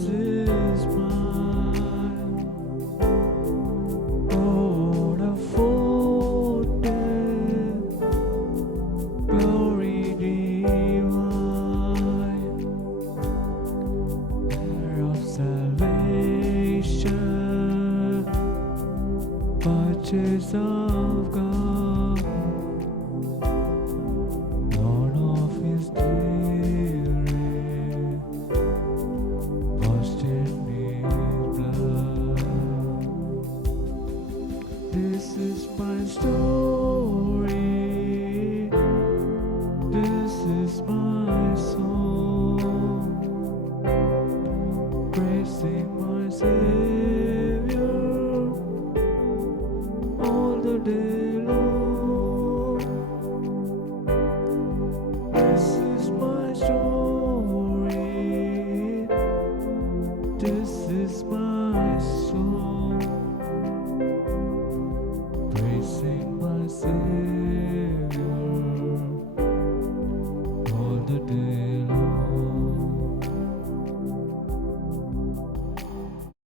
is mine. Oh, the foretaste, glory divine, heir of salvation, purchase of God, Lord of His dearest, washed in His blood. This is my story. This is my song, praising my Savior all the day long. This is my story. This is my song, praising my Savior all the day long.